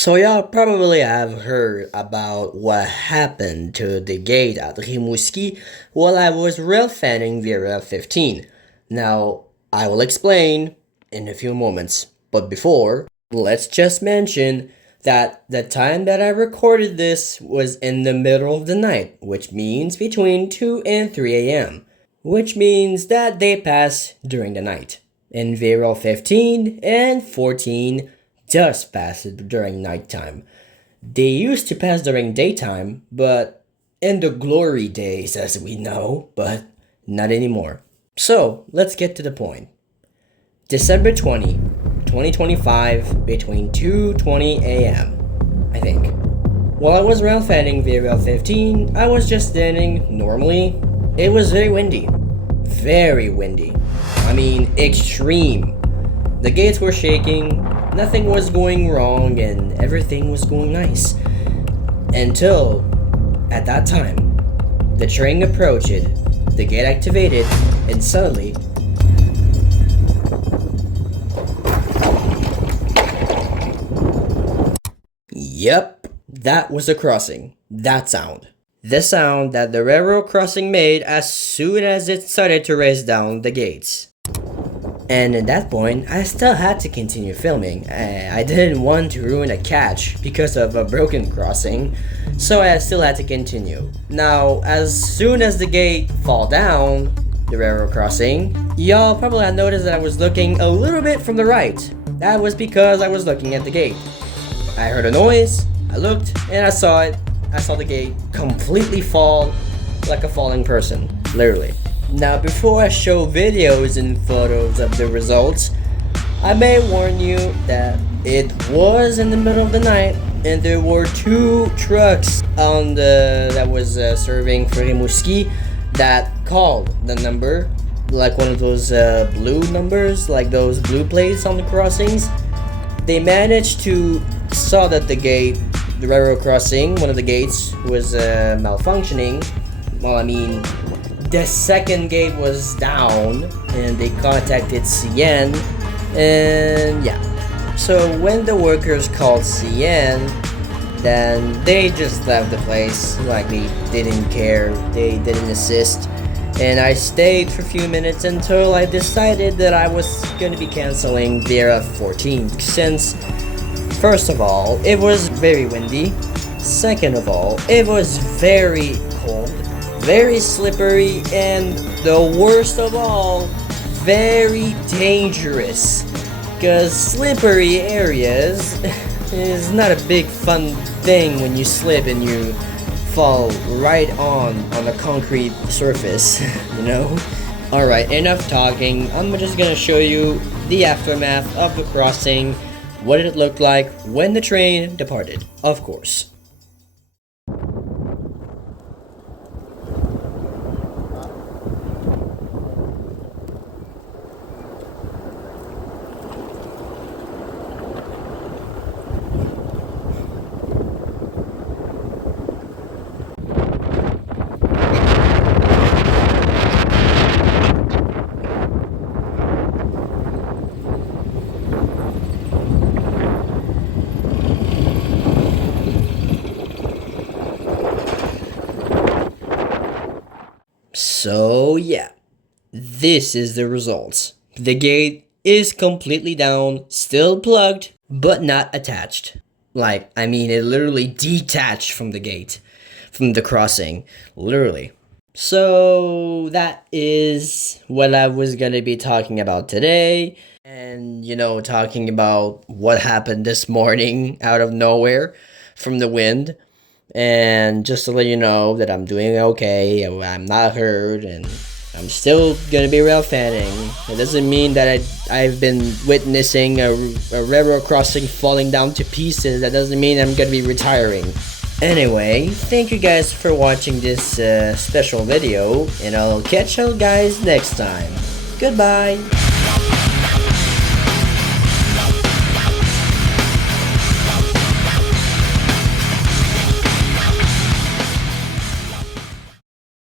So y'all probably have heard about what happened to the gate at Rimouski while I was railfanning via Rail 15. Now, I will explain in a few moments, but before, let's just mention that the time that I recorded this was in the middle of the night, which means between 2 and 3 a.m., which means that they pass during the night. In VRL 15 and 14 does pass during nighttime. They used to pass during daytime, but in the glory days, as we know, but not anymore. So, let's get to the point. December 20, 2025, between 2:20 a.m., I think. While I was rail fanning via Rail 15, I was just standing normally. It was very windy. Very windy. I mean, extreme. The gates were shaking, nothing was going wrong, and everything was going nice. Until, at that time, the train approached, the gate activated, and suddenly, yep, that was a crossing. That sound. The sound that the railroad crossing made as soon as it started to race down the gates. And at that point, I still had to continue filming. I didn't want to ruin a catch because of a broken crossing, so I still had to continue. Now, as soon as the gate fall down, the railroad crossing, y'all probably had noticed that I was looking a little bit from the right. That was because I was looking at the gate. I heard a noise, I looked, and I saw it. I saw the gate completely fall like a falling person, literally. Now, before I show videos and photos of the results, I may warn you that it was in the middle of the night and there were two trucks on that was serving for Rimouski that called the number, like one of those blue numbers, like those blue plates on the crossings. They managed to saw that the gate, the railroad crossing, one of the gates was malfunctioning. Well, I mean, the second gate was down and they contacted CN, and yeah. So when the workers called CN, then they just left the place, like they didn't care, they didn't assist. And I stayed for a few minutes until I decided that I was going to be canceling Vera 14, since first of all, it was very windy. Second of all, it was very cold, very slippery, and the worst of all, very dangerous. Because slippery areas is not a big fun thing when you slip and you fall right on a concrete surface, you know? Alright, enough talking. I'm just gonna show you the aftermath of the crossing, what did it look like when the train departed, of course. So yeah, this is the results. The gate is completely down, still plugged, but not attached. Like, I mean, it literally detached from the gate, from the crossing, literally. So that is what I was gonna be talking about today. And, you know, talking about what happened this morning out of nowhere from the wind. And just to let you know that I'm doing okay, I'm not hurt, and I'm still gonna be rail fanning. It doesn't mean that I've been witnessing a railroad crossing falling down to pieces. That doesn't mean I'm gonna be retiring. Anyway, thank you guys for watching this special video, and I'll catch you guys next time. Goodbye!